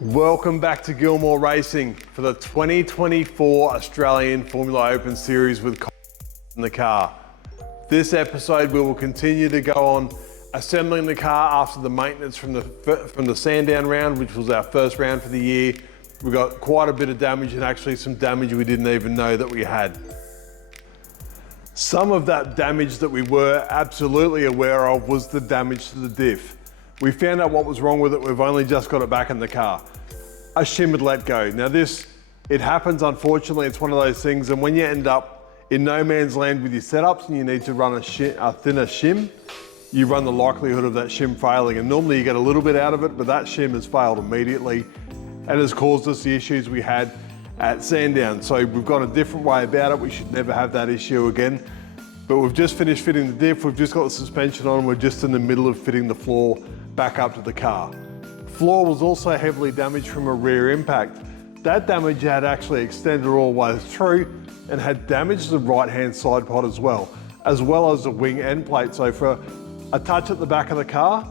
Welcome back to Gilmore Racing for the 2024 Australian Formula Open Series with Kyle in the car. This episode we will continue to go on assembling the car after the maintenance from the Sandown round, which was our first round for the year. We got quite a bit of damage, and actually some damage we didn't even know that we had. Some of that damage that we were absolutely aware of was the damage to the diff. We found out what was wrong with it. We've only just got it back in the car. A shim had let go. Now it happens, unfortunately. It's one of those things, and when you end up in no man's land with your setups and you need to run a thinner shim, you run the likelihood of that shim failing. And normally you get a little bit out of it, but that shim has failed immediately and has caused us the issues we had at Sandown. So we've got a different way about it. We should never have that issue again. But we've just finished fitting the diff, we've just got the suspension on, we're just in the middle of fitting the floor back up to the car. Floor was also heavily damaged from a rear impact. That damage had actually extended all the way through and had damaged the right-hand side pod as well as the wing end plate. So for a touch at the back of the car,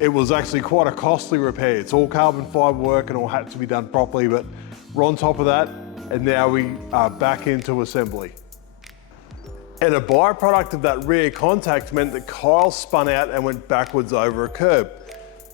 it was actually quite a costly repair. It's all carbon fibre work and all had to be done properly, but we're on top of that, and now we are back into assembly. And a byproduct of that rear contact meant that Kyle spun out and went backwards over a curb.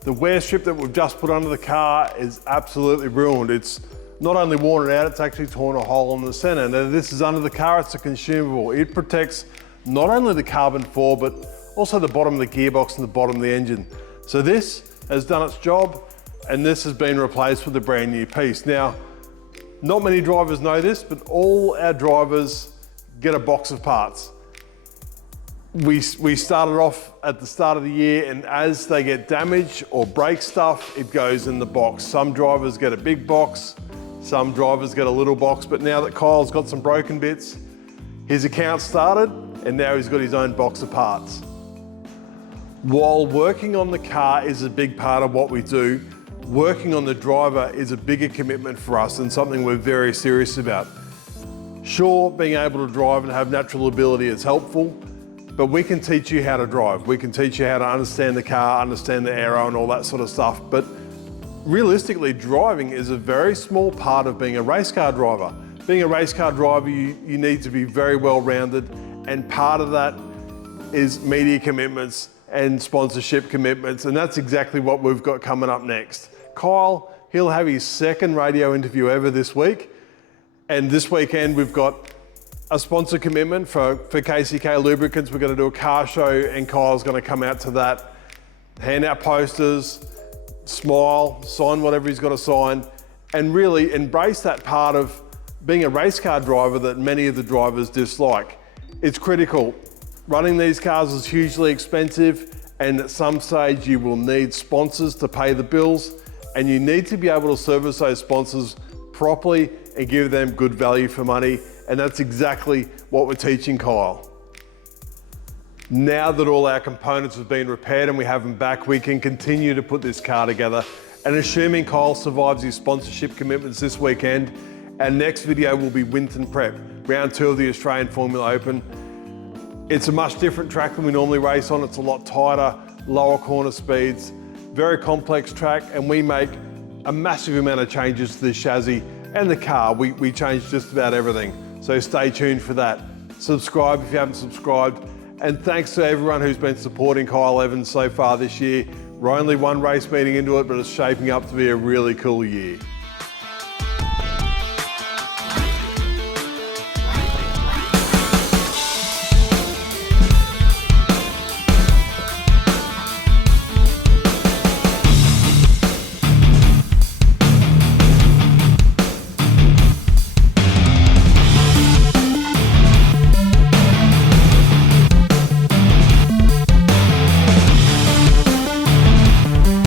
The wear strip that we've just put under the car is absolutely ruined. It's not only worn it out, it's actually torn a hole in the center. Now this is under the car, it's a consumable. It protects not only the carbon floor, but also the bottom of the gearbox and the bottom of the engine. So this has done its job, and this has been replaced with a brand new piece. Now, not many drivers know this, but all our drivers get a box of parts. We started off at the start of the year, and as they get damaged or break stuff, it goes in the box. Some drivers get a big box, some drivers get a little box, but now that Kyle's got some broken bits, his account started, and now he's got his own box of parts. While working on the car is a big part of what we do, working on the driver is a bigger commitment for us and something we're very serious about. Sure, being able to drive and have natural ability is helpful, but we can teach you how to drive. We can teach you how to understand the car, understand the aero and all that sort of stuff. But realistically, driving is a very small part of being a race car driver. Being a race car driver, you need to be very well-rounded, and part of that is media commitments and sponsorship commitments, and that's exactly what we've got coming up next. Kyle, he'll have his second radio interview ever this week. And this weekend, we've got a sponsor commitment for KCK Lubricants. We're going to do a car show, and Kyle's going to come out to that, hand out posters, smile, sign whatever he's got to sign, and really embrace that part of being a race car driver that many of the drivers dislike. It's critical. Running these cars is hugely expensive, and at some stage you will need sponsors to pay the bills, and you need to be able to service those sponsors properly and give them good value for money, and that's exactly what we're teaching Kyle. Now that all our components have been repaired and we have them back, we can continue to put this car together, and assuming Kyle survives his sponsorship commitments this weekend, our next video will be Winton Prep, round 2 of the Australian Formula Open. It's a much different track than we normally race on. It's a lot tighter, lower corner speeds, very complex track, and we make a massive amount of changes to this chassis and the car. We change just about everything. So stay tuned for that. Subscribe if you haven't subscribed. And thanks to everyone who's been supporting Kyle Evans so far this year. We're only one race meeting into it, but it's shaping up to be a really cool year.